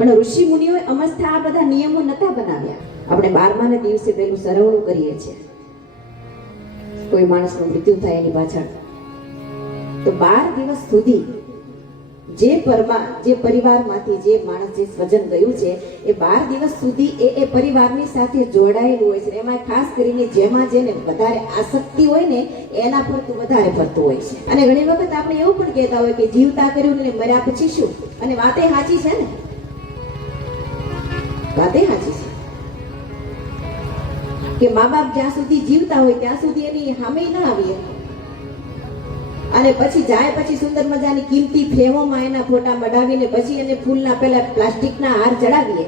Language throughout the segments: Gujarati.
પણ ઋષિ મુનિઓએ અમસ્તા આ બધા નિયમો નતા બનાવ્યા. આપણે 12મા દિવસે પેલું સરવણું કરીએ છીએ, કોઈ માણસનું મૃત્યુ થાય એની પાછળ, તો 12 દિવસ સુધી જે પરિવારમાંથી જે માણસ જે સ્વજન ગયું છે એ 12 દિવસ સુધી એ પરિવારની સાથે જોડાયેલું હોય છે. એમાં ખાસ કરીને જેમાં જેને વધારે આસક્તિ હોય ને એના પર તો વધારે ફરતું હોય છે. અને ઘણી વખત આપણે એવું પણ કહેતા હોય કે જીવતા કર્યું ને મર્યા પછી શું, અને વાતે સાચી છે ને, વાતે સાચી છે કે મા બાપ જ્યાં સુધી જીવતા હોય ત્યાં સુધી એની સામે ના આવીએ, અને પછી જાય પછી સુંદર મજાની કિંમતી ફ્રેમોમાં એના ફોટા મઢાવીને પછી એને ફૂલના પેલા પ્લાસ્ટિકના હાર ચડાવીએ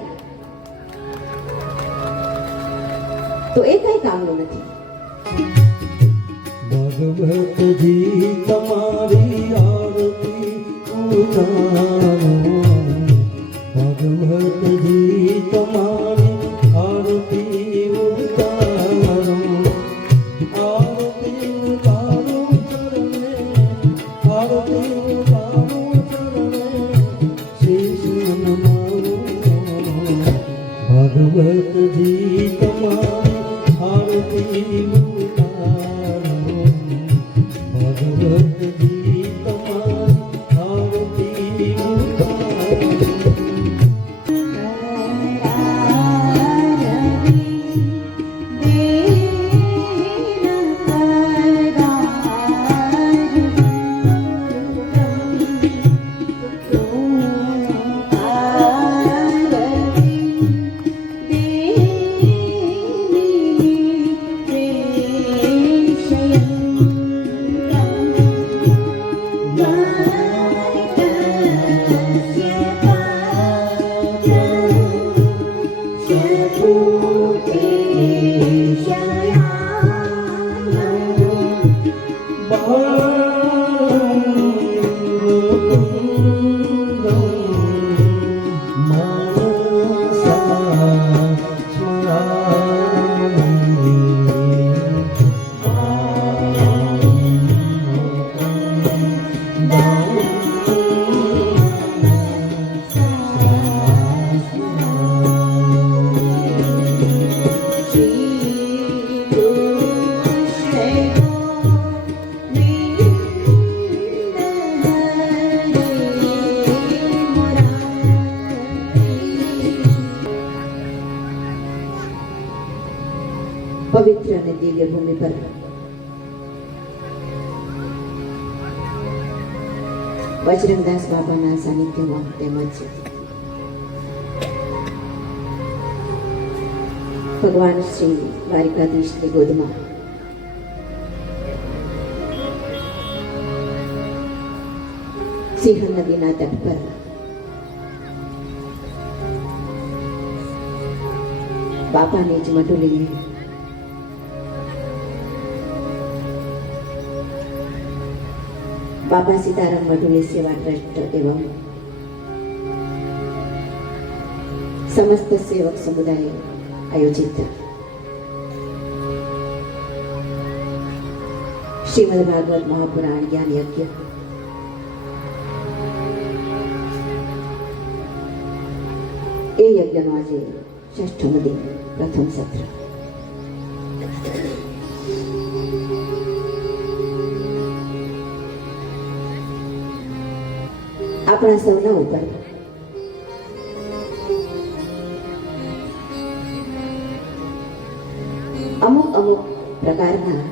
તો એ કઈ કામનું નથી. ભગવતજી તમારી આરતી ઉતારો, ભગવતજી તમારી આરતી ઉતારો, આરતી ઉતારો ચરણે, આરતી ઉતારો ચરણે, શીશ નમાવો. ભગવતજી તમારી આરતી ઉતારો, ભગવતજી તમારી આરતી ઉતારો. પવિત્ર અને દિવ્ય ભૂમિ પર બજરંગદાસ બાબાના સાનિધ્યમાં તેમજ ભગવાન શ્રી દ્વારિકાધીશની ગોદમાં સિંહ નદીના તટ પર બાપાની જ મઢુલીએ બાબા સીતારામ મઢુલી સેવા ટ્રસ્ટ એવં સમસ્ત સેવક સમુદાય આયોજિત શ્રીમદ ભાગવત મહાપુરાણ જ્ઞાન યજ્ઞ એ યજ્ઞનો આજે 6ઠમો દિન, પ્રથમ સત્ર. આપણા સૌના ઉપર અમુક પ્રકારના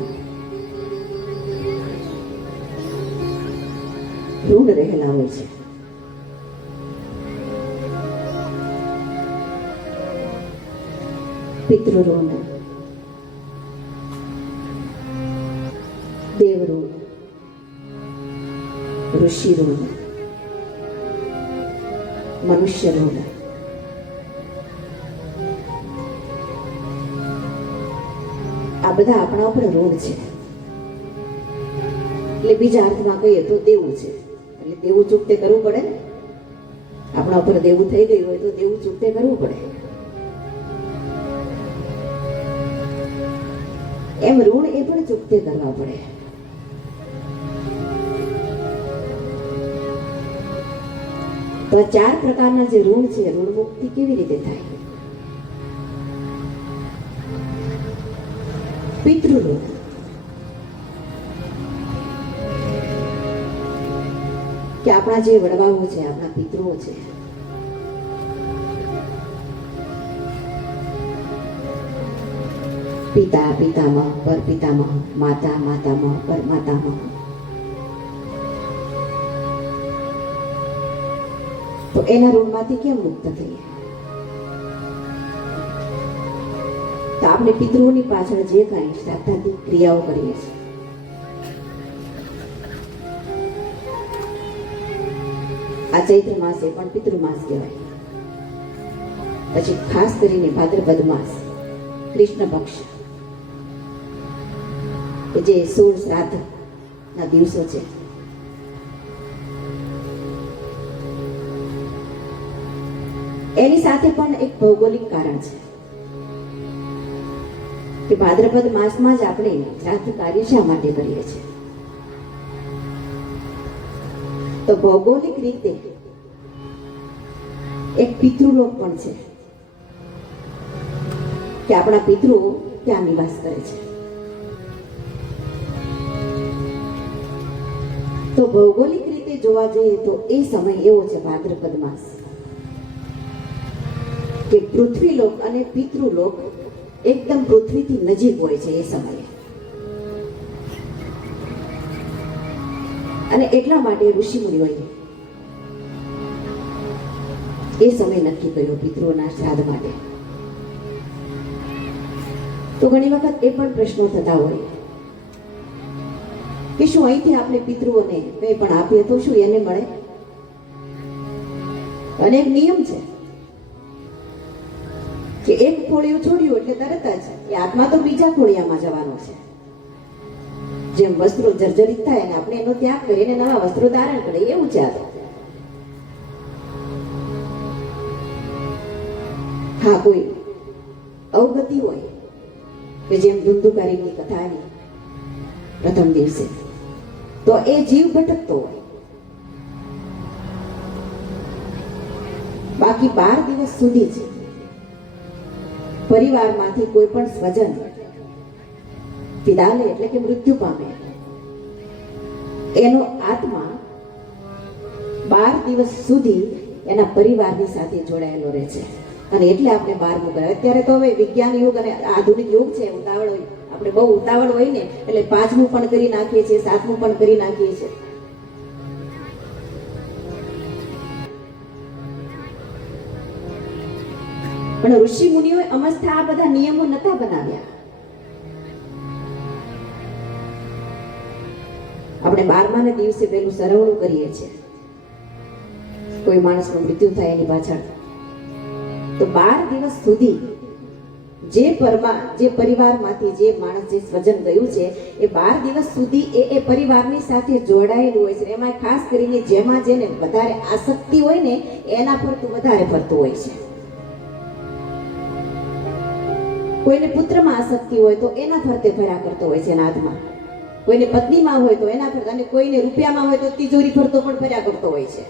ઋણ રહેલા હોય છે. પિતૃઋણ, દેવઋણ, ઋષિઋણ, મનુષ્ય ઋણ. આ બધા આપણા ઉપર ઋણ છે. એટલે બીજા અર્થમાં કહીએ તો દેવું છે. એટલે દેવું ચૂકતે કરવું પડે. આપણા ઉપર દેવું થઈ ગયું હોય તો દેવું ચૂકતે કરવું પડે. એમ ઋણ એ પણ ચૂકતે કરવા પડે. તો આ 4 પ્રકારના જે ઋણ છે, ઋણ મુક્તિ કેવી રીતે થાય? પિતૃલોક, કે આપણા જે વડવાઓ છે, આપણા પિતૃઓ છે, પિતા પિતામહ, પર પિતામહ, માતા માતામહ, પર માતામહ, તો એના ઋણમાંથી કેમ મુક્ત થઈએ? તો આપણે પિતૃઓની પાછળ જે કાંઈ શ્રાદ્ધાદિક ક્રિયાઓ કરીએ છીએ, આ ચૈત્ર માસ એ પણ પિતૃ માસ કહેવાય. પછી ખાસ કરીને ભાદ્રપદ માસ, કૃષ્ણ પક્ષ, કે જે 16 શ્રાદ્ધ ના દિવસો છે, એની સાથે પણ એક ભૌગોલિક કારણ છે કે ભાદ્રપદ માસમાં જ આપણે શ્રાદ્ધ કાર્ય શા માટે કરીએ છીએ? તો ભૌગોલિક રીતે એક પિતૃલોક પણ છે કે આપણા પિતૃઓ ત્યાં નિવાસ કરે છે. તો ભૌગોલિક રીતે જોવા જઈએ તો એ સમય એવો છે ભાદ્રપદ માસ કે પૃથ્વીલોક અને પિતૃલોક એકદમ પૃથ્વીથી નજીક હોય છે એ સમયે. અને એટલા માટે ઋષિમુનિઓએ એ સમય નક્કી કર્યો પિતૃઓના શ્રાદ્ધ માટે. તો ઘણી વખત એ પણ પ્રશ્નો થતા હોય કે શું અહીંથી આપણે પિતૃઓને કંઈ પણ આપીએ તો શું એને મળે? અને એક નિયમ છે કે એક ખોળિયું છોડ્યું એટલે તરત જ એ આત્મા તો બીજા ખોળિયામાં જવાનો છે. જેમ વસ્ત્રો જર્જરિત થાય અને આપણે એનો ત્યાગ કરીને નવા વસ્ત્રો ધારણ કરીએ, એવું છે. હા, કોઈ અવગતિ હોય કે જેમ ધુંધુકારીની કથાની પ્રથમ દિવસે, તો એ જીવ ભટકતો હોય. બાકી 12 દિવસ સુધી જ પરિવારમાંથી કોઈ પણ સ્વજન વિદાય લે એટલે કે મૃત્યુ પામે, એનો આત્મા 12 દિવસ સુધી એના પરિવારની સાથે જોડાયેલો રહે છે. અને એટલે આપણે 12મું કરાય. અત્યારે તો હવે વિજ્ઞાન યુગ અને આધુનિક યુગ છે, ઉતાવળ હોય, આપણે બહુ ઉતાવળ હોય ને એટલે 5મું પણ કરી નાખીએ છીએ, 7મું પણ કરી નાખીએ છીએ. પણ ઋષિ મુનિઓએ અમસ્થા આ બધા નિયમો નતા બનાવ્યા. આપણે 12માના દિવસે પેલું સરવણું કરીએ છીએ, કોઈ માણસનું મૃત્યુ થાય એની પાછળ, તો 12 દિવસ સુધી જે પરિવારમાંથી જે માણસ, જે સ્વજન ગયું છે, એ 12 દિવસ સુધી એ પરિવારની સાથે જોડાયેલું હોય છે. એમાં ખાસ કરીને જેમાં જેને વધારે આસક્તિ હોય ને એના ફરતું વધારે ફરતું હોય છે. કોઈને પુત્રમાં આસક્તિ હોય તો એના ફરતે ફર્યા કરતો હોય છે નાદમાં, કોઈને પત્નીમાં હોય તો એના ફરતે, અને કોઈને રૂપિયામાં હોય તો તિજોરી ફરતો પણ ફર્યા કરતો હોય છે.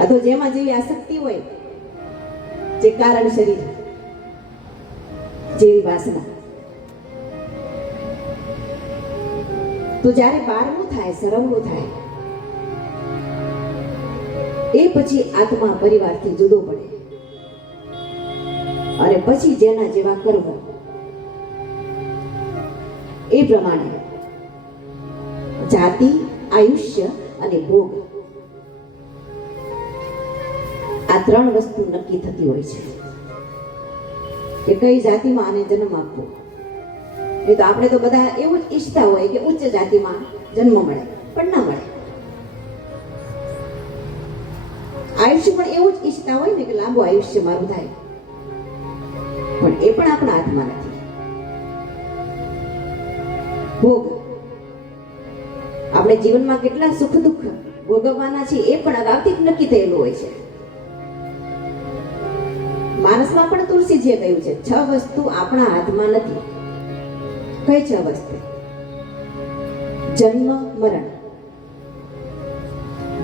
આ તો જેમાં જેવી આસક્તિ હોય, જે કારણ શરીર જેવી વાસના. તો જ્યારે 12મું થાય, સરવણું થાય, એ પછી આત્મા પરિવારથી જુદો પડે અને પછી જેના જેવા કર્મ એ પ્રમાણે જાતિ, આયુષ્ય અને ભોગ, આ 3 વસ્તુ નક્કી થતી હોય છે કે કઈ જાતિમાં આને જન્મ આપવો. એ તો આપણે તો બધા એવું જ ઈચ્છતા હોય કે ઉચ્ચ જાતિમાં જન્મ મળે, પણ ના મળે. આયુષ્ય પણ એવું જ ઈચ્છતા હોય ને કે લાંબુ આયુષ્ય મારું થાય, પણ એ પણ આપણા હાથમાં નથી. ભોગ, આપણે જીવનમાં કેટલા સુખ દુઃખ ભોગવવાના છે એ પણ અગાઉથી જ નક્કી થયેલું હોય છે. માનસમાં પણ તુલસીજીએ કહ્યું છે 6 વસ્તુ આપણા હાથમાં નથી. કઈ 6 વસ્તુ? જન્મ, મરણ,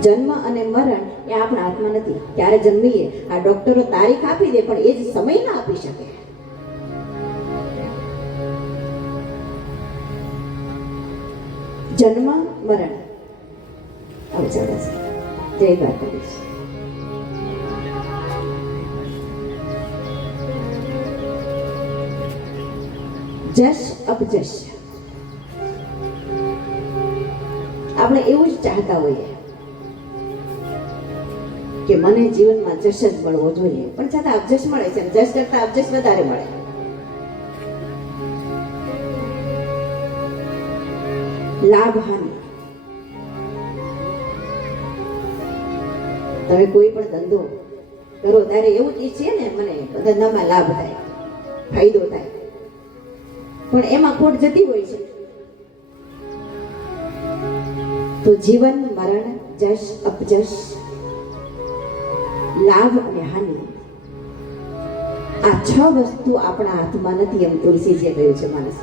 જન્મ અને મરણ એ આપણા હાથમાં નથી. ક્યારે જન્મીએ આ ડોક્ટરો તારીખ આપી દે, પણ એ જ સમય ના આપી શકે. જન્મ મરણ. હવે ચાલો જય દ્વારકાધીશ. જશ અપજશ. આપણે એવું જ ચાહતા હોઈએ કે મને જીવનમાં જશ જ મળવો જોઈએ, પણ છતાં અપજશ મળે છે. જશ કરતા અપજશ વધારે મળે. લાભ હાનિ. તમે કોઈ પણ ધંધો કરો ત્યારે એવું જ ઈચ્છીએ ને મને ધંધામાં લાભ થાય, ફાયદો થાય, પણ એમાં ખોટ જતી હોય છે. તો જીવન મરણ, જશ અપજશ, લાભ અને હાનિ, આ 6 વસ્તુ આપણા હાથમાં નથી, એમ તુલસીજીએ કહ્યું છે માનસ.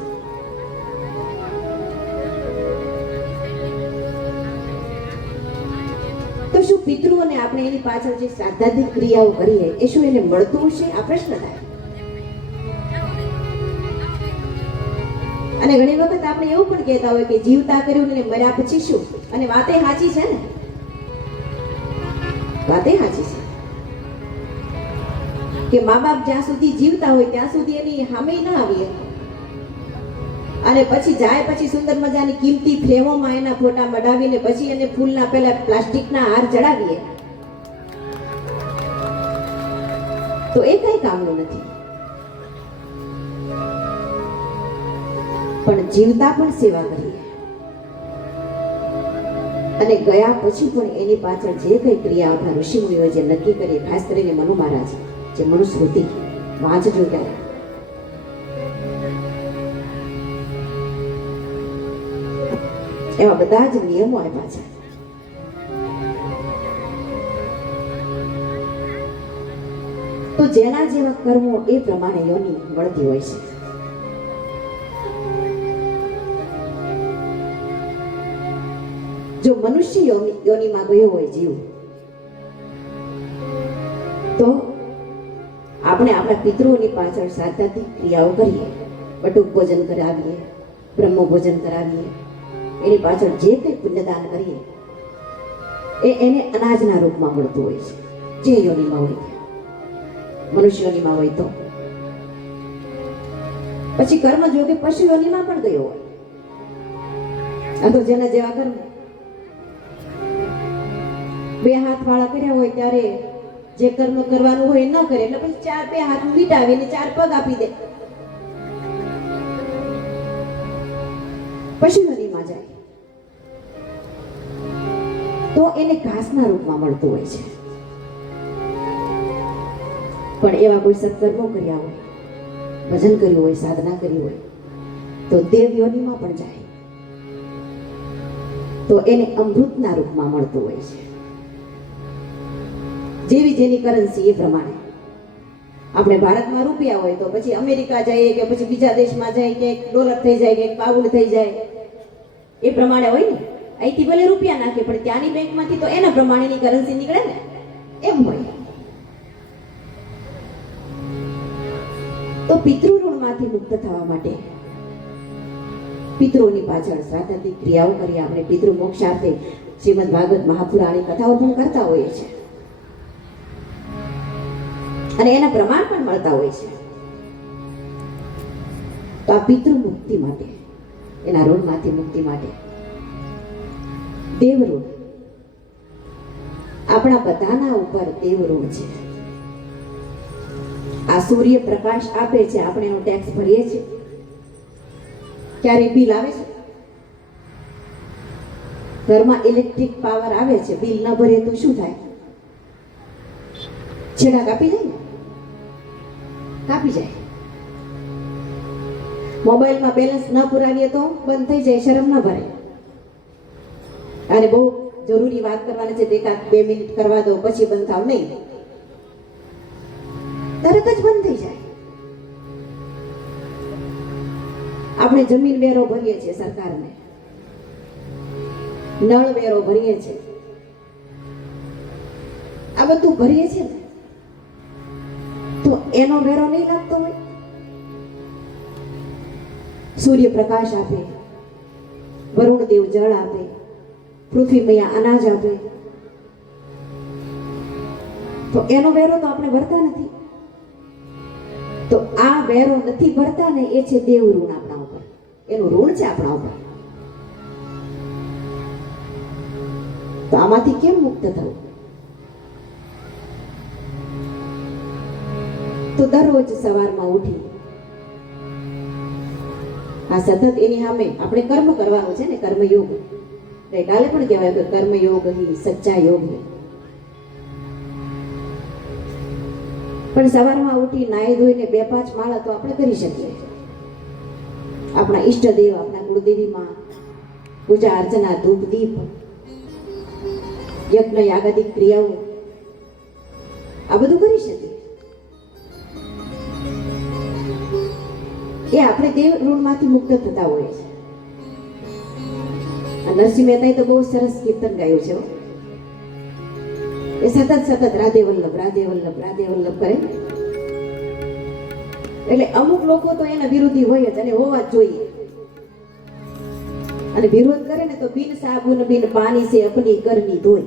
તો શું પિતૃઓને આપણે એની પાછળ જે શ્રાદ્ધાદિક ક્રિયાઓ કરીએ એ શું એને મળતું હશે? આ પ્રશ્ન થાય. અને ઘણી વખત આપણે એવું પણ કહેતા હોય કે જીવતા કર્યું ને મર્યા પછી શું? અને વાતે સાચી છે ને, વાતે સાચી છે કે મા બાપ જ્યાં સુધી જીવતા હોય ત્યાં સુધી એની સામે ન આવીએ, અને પછી જાય પછી સુંદર મજાની કિંમતી ફ્રેમોમાં એના ફોટા મઢાવીને પછી એને ફૂલના પેલા પ્લાસ્ટિકના હાર ચડાવીએ તો એ કઈ કામનું નથી. પણ જીવતા પણ સેવા કરીએ અને ગયા પછી પણ એની પાછળ જે કઈ ક્રિયા આપણા ઋષિમુનિઓ જે નક્કી કરી, ખાસ કરીને મનુ મહારાજ જે મનુસ્મૃતિ વાંચજો ત્યારે એવા બધા જ નિયમો આપ્યા છે. તો જેના જેવા કર્મો એ પ્રમાણે યોની મળતી હોય છે. જો મનુષ્ય યોનિમાં ગયો હોય જીવ, તો આપણે આપણા પિતૃઓની પાછળ શ્રાદ્ધાદિક ક્રિયાઓ કરીએ, બટુક ભોજન કરાવીએ, બ્રહ્મ ભોજન કરાવીએ, એની પાછળ જે કંઈ પુણ્યદાન કરીએ એ એને અનાજના રૂપમાં મળતું હોય છે. જે યોનિમાં હોય, મનુષ્ય યોનિમાં હોય તો પછી કર્મ જોગે પશુ યોનિમાં પણ ગયો હોય. આ તો જેના જેવા કર્મ, 2 હાથ વાળા કર્યા હોય ત્યારે જે કર્મ કરવાનું હોય ન કરે, એટલે પછી 2 હાથ મીટાવીને 4 પગ આપી દે, પશુ યોનિમાં જાય તો એને ઘાસના રૂપમાં મળતું હોય છે. પણ એવા કોઈ સત્કર્મો કર્યા હોય, ભજન કર્યું હોય, સાધના કરી હોય તો દેવ યોનિમાં પણ જાય તો એને અમૃતના રૂપમાં મળતું હોય છે. જેવી જેની કરન્સી એ પ્રમાણે. આપણે ભારતમાં રૂપિયા હોય તો પછી અમેરિકા જઈએ કે પછી બીજા દેશમાં જાય કે ડોલર થઈ જાય કે પાઉન્ડ થઈ જાય, એ પ્રમાણે હોય ને. અહીંથી ભલે રૂપિયા નાખે પણ ત્યાંની બેંકમાંથી તો એના પ્રમાણેની કરન્સી નીકળે ને, એમ હોય. તો પિતૃ ઋણમાંથી મુક્ત થવા માટે પિતૃઓની પાછળ શ્રાદ્ધાદિક ક્રિયાઓ કરી આપણે પિતૃ મોક્ષાર્થે શ્રીમદ ભાગવત મહાપુરાણની કથાઓ પણ કરતા હોઈએ છીએ અને એના પ્રમાણ પણ મળતા હોય છે. તો આ પિતૃ મુક્તિ માટે, એના ઋણમાંથી મુક્તિ માટે દેવ ઋણ, આપણા બધાના ઉપર દેવ ઋણ છે. આ સૂર્ય પ્રકાશ આપે છે, આપણે એનો ટેક્સ ભરીએ છીએ. ક્યારે બિલ આવે છે? ઘરમાં ઇલેક્ટ્રિક પાવર આવે છે, બિલ ન ભરીએ તો શું થાય? છેડા કાપી જાય ને, કાપી જાય. મોબાઈલમાં બેલેન્સ ન પુરાવીએ તો બંધ થઈ જાય, શરમ ન ભરાય. અને બહુ જરૂરી વાત કરવાની છે, 1-2 મિનિટ કરવા દો પછી બંધ થાવ નહીં, તરત જ બંધ થઈ જાય. આપણે જમીન વેરો ભરીએ છીએ સરકારને, નળ વેરો ભરીએ છીએ, બધું ભરીએ છે ને તો એનો વેરો નહીં લાગતો હોય? સૂર્યપ્રકાશ આપે, વરુણ દેવ જળ આપે, પૃથ્વી મૈયા અનાજ આપે, તો એનો વેરો તો આપણે ભરતા નથી. તો આ વેરો નથી ભરતા ને એ છે દેવ ઋણ આપણા ઉપર, એનું ઋણ છે આપણા ઉપર. તો આમાંથી કેમ મુક્ત થવું? તો દરરોજ સવારમાં ઉઠી આ સતત એની સામે આપણે કર્મ કરવાનું છે ને, કર્મયોગ. ગઈકાલે પણ કહેવાય કે કર્મયોગ હિ સચ્ચા યોગ હે. પણ સવારમાં ઉઠી નાહી ધોઈને 2-5 માળા તો આપણે કરી શકીએ. આપણા ઈષ્ટદેવ, આપણા કુળદેવીમાં પૂજા અર્ચના, ધૂપ દીપ, યજ્ઞ યાગાદિક ક્રિયાઓ આ બધું કરી શકીએ. એ આપણે દેવ ઋણમાંથી મુક્ત થતા હોઈએ છીએ. નરસિંહ મહેતાએ તો બહુ સરસ કીર્તન ગાયું છે. એ સતત રાધે વલ્લભ, રાધે વલ્લભ, રાધે વલ્લભ કરે. એટલે અમુક લોકો તો એના વિરોધી હોય જ, અને હોવા જ જોઈએ. અને વિરોધ કરે ને તો બિન સાબુન બિન પાણી સે અપની કરની ધોઈ.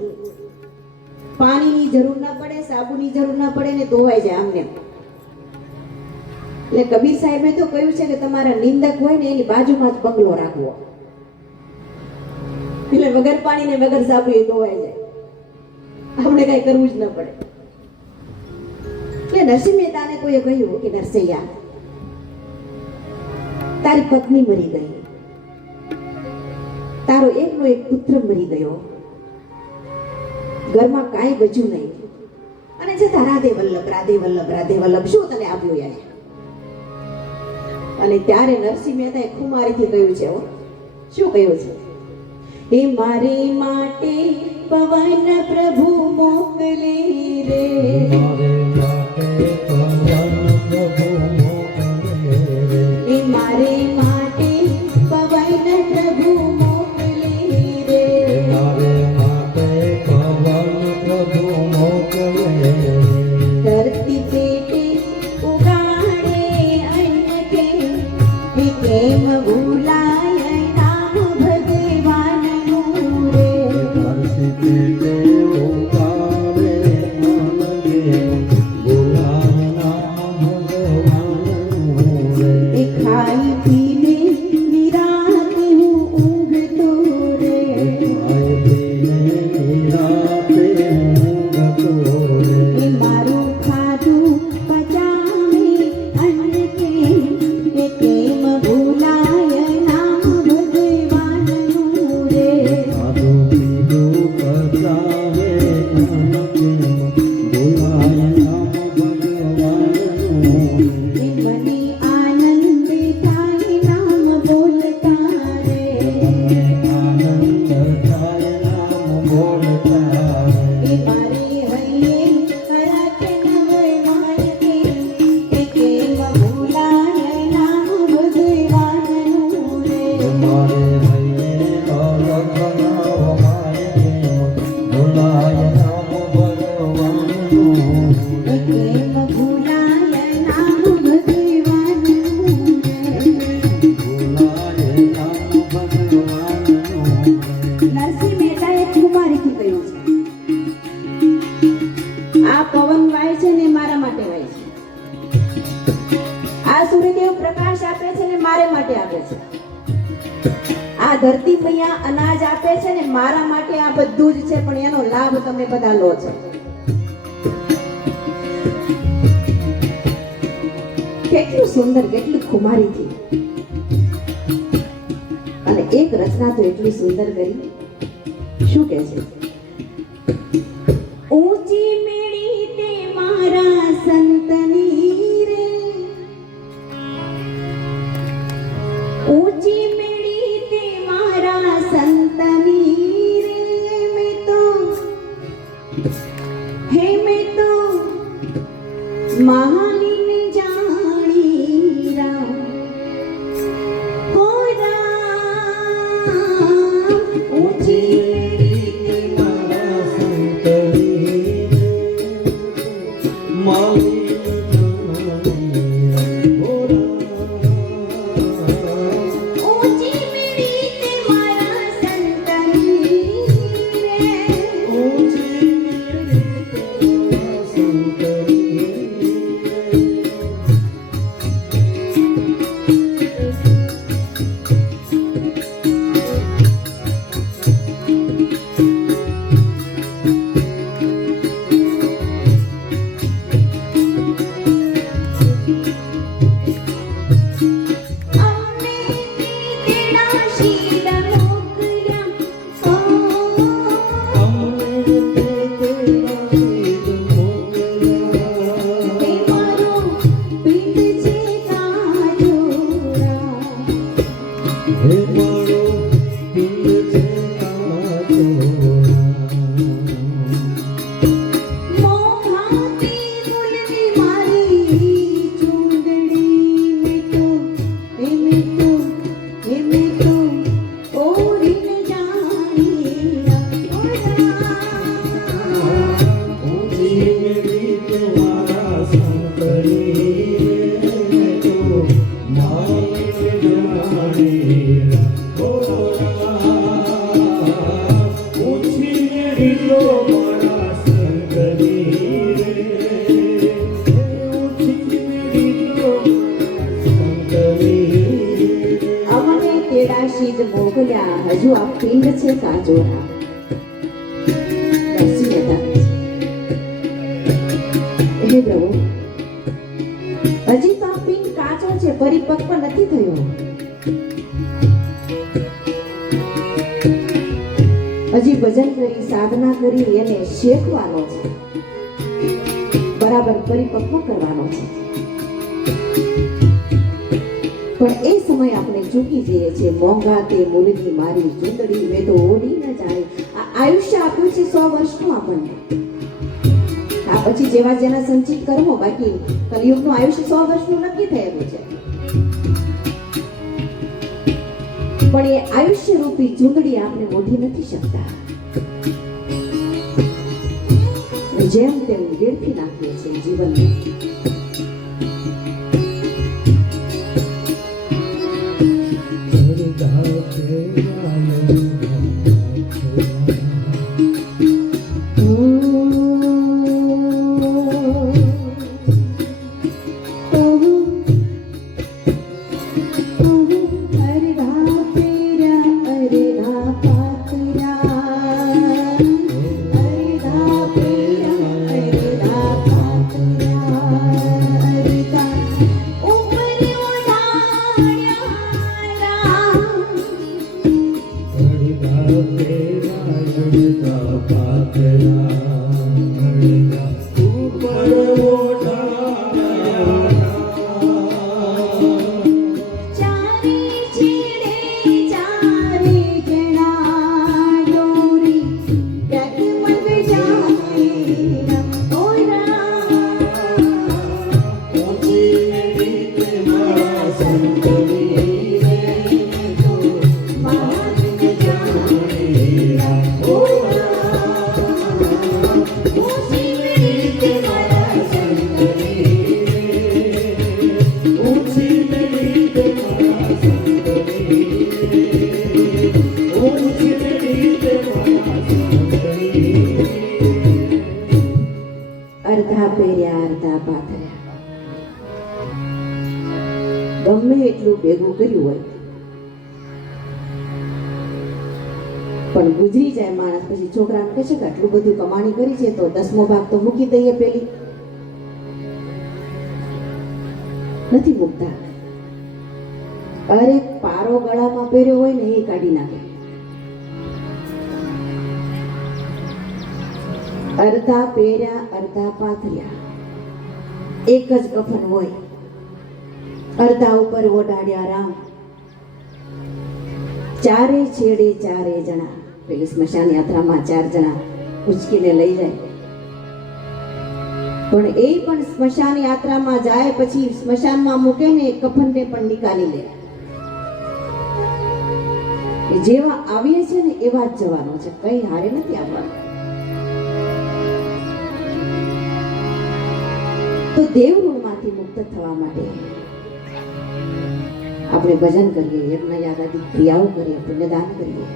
પાણીની જરૂર ના પડે, સાબુની જરૂર ના પડે ને ધોવાઈ જાય આમને. એટલે કબીર સાહેબે તો કહ્યું છે કે તમારા નિંદક હોય ને એની બાજુમાં જ બંગલો રાખવો, એટલે વગર પાણી ને વગર સાબુ એ ધોવાઈ જાય, આપણે કઈ કરવું જ ન પડે. એટલે નરસિંહ મહેતાને કોઈએ કહ્યું કે નરસૈયા, તારી પત્ની મરી ગઈ, તારો એકનો એક પુત્ર મરી ગયો, ઘરમાં કાંઈ બચ્યું નહીં, અને છતાં રાધે વલ્લભ, રાધે વલ્લભ, રાધે વલ્લભ શું તને આપ્યું યાર? અને ત્યારે નરસિંહ મહેતાએ ખુમારીથી કહ્યું છે, શું કહ્યું છે? એ મારે માટે પવન પ્રભુ મોકલે રે, એ મારે માટે પવન પ્રભુ મોકલે રે, ધરતી પેટે ઉગાડે અન્ન કે કેમ ભૂલાય નામ ભગવાનનું રે, એ ખાઈ પીને નિરાંત હું ઊંઘતો રે, એ મારું ખાધું પચાવે અન્ન કે કેમ ભૂલાય નામ ભગવાનનું રે, એ મને આનંદ થાય નામ બોલતા રે, એ મારે હૈયે હરખ નવય માન કે કેમ ભૂલાય નામ ભગવાનનું રે, એ કેમ ભૂલાય નામ ભગવાનનું રે. નરસિંહ મહેતાએ કુમારીથી કહ્યું છે, આ પવન વાય છે ને મારા માટે વાય છે, આ સૂર્યદેવ પ્રકાશ આપે છે ને મારે માટે આપે છે, આ ધરતી મૈયા અનાજ આપે છે ને મારા માટે આ બધું જ છે, પણ એનો લાભ તમે બધા લો છો. કેટલું સુંદર, કેટલી ખુમારીથી. અને એક રચના તો એટલી સુંદર કરી, શું કહે છે? ઊંચી મેળી તે મારા સંતની રે, ઊંચી મેળી તે મારા સંતની રે, મેં તો મહાનીને જાણી રામ, હો રામ ઊંચી જોર આવે. બેસી રહેતા હે પ્રભુ, હજી તો આ પિંડ કાચો છે, પરિપક્વ નથી થયો. હજી ભજન કરી સાધના કરી એને શેકવાનો છે, બરાબર પરિપક્વ કરવાનો છે. પણ એ સમય આપણે ચૂકી જઈએ છીએ. મોંઘા તે મૂલની મારી ચૂંદડી મેં તો ઓડી ન જાય. આ આયુષ્ય આપ્યું છે 100 વર્ષનું આપણને. આ પછી જેવા જેના સંચિત કરવો, બાકી કલિયુગનું આયુષ્ય 100 વર્ષનું નક્કી થયેલું છે. પણ એ આયુષ્ય રૂપી ચૂંદડી આપણે ઓઢી નથી શકતા. જેમ તેમ વેડફી નાખીએ છીએ જીવનને. અડધા પહેર્યા અડધા પાથર્યા. ગમે એટલું ભેગું કર્યું હોય પણ ગુજરી જાય માણસ, પછી છોકરાને કહે છે કે આટલું બધું કમાણી કરી છે તો 10મો ભાગ તો મૂકી દઈએ. પેલી નથી મૂકતા. અરે પારો ગળામાં પહેર્યો હોય ને એ કાઢી નાખે. અડધા પહેર્યા અડધા પાથર્યા. એક જ કફન હોય, અડધા ઉપર ઓઢાડ્યા રામ. ચારે છેડે ચારે જણા. પેલી સ્મશાન યાત્રામાં 4 જણા ઉચકીને લઈ જાય, પણ એ પણ સ્મશાન યાત્રામાં જાય પછી સ્મશાનમાં મૂકે ને કફનને પણ નિકાલી લે. જેવા આવીએ છે ને એવા જ જવાનો છે, કઈ હારે નથી આવવાનું. તો દેવ ઋણમાંથી મુક્ત થવા માટે આપણે ભજન કરીએ, યજ્ઞ યાગાદી ક્રિયાઓ કરીએ, પુણ્યદાન કરીએ.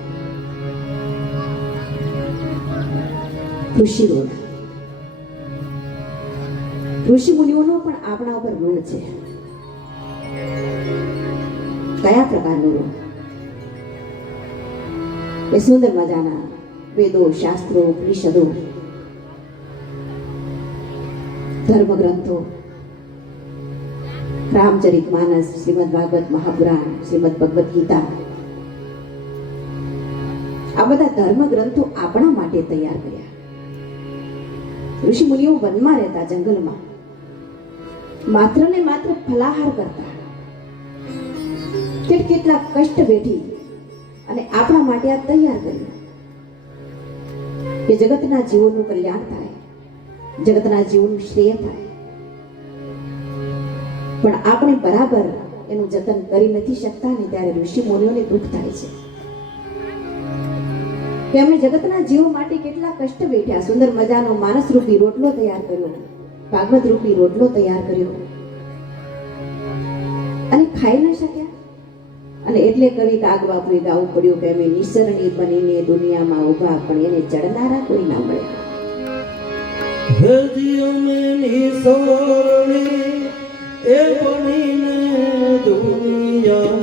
ઋષિ ઋણ, ઋષિ મુનિઓનો પણ આપણા ઉપર ઋણ છે. કયા પ્રકારનું ઋણ? એ સુંદર મજાના વેદો, શાસ્ત્રો, ઉપનિષદો, ધર્મ ગ્રંથો, રામચરિત માનસ, શ્રીમદ ભાગવત મહાપુરાણ, શ્રીમદ ભગવદ ગીતા, આ બધા ધર્મ ગ્રંથો આપણા માટે તૈયાર કર્યા. ઋષિ મુનિઓ વનમાં રહેતા, જંગલમાં માત્ર ને માત્ર ફલાહાર કરતા. કેટલા કષ્ટ વેઠી અને આપણા માટે આ તૈયાર કર્યું કે જગતના જીવોનું કલ્યાણ થાય, જગતના જીવોનું શ્રેય થાય. પણ આપણે બરાબર એનું જતન કરી નથી શકતા ને ત્યારે ઋષિ મુનિઓને દુઃખ થાય છે કે એમણે જગતના જીવો માટે કેટલા કષ્ટ વેઠ્યા. સુંદર મજાનો માનસ રૂપી રોટલો તૈયાર કર્યો, ભાગવત રૂપી રોટલો તૈયાર કર્યો અને ખાઈ ન શક્યા. અને એટલે કવિ કાગબાપુએ ગાવું પડ્યું કે અમે નિસરણી બનીને દુનિયામાં ઊભા, પણ એને ચડનારા કોઈ ના મળ્યા. હજી અમે નિસરણી એ બનીને દુનિયા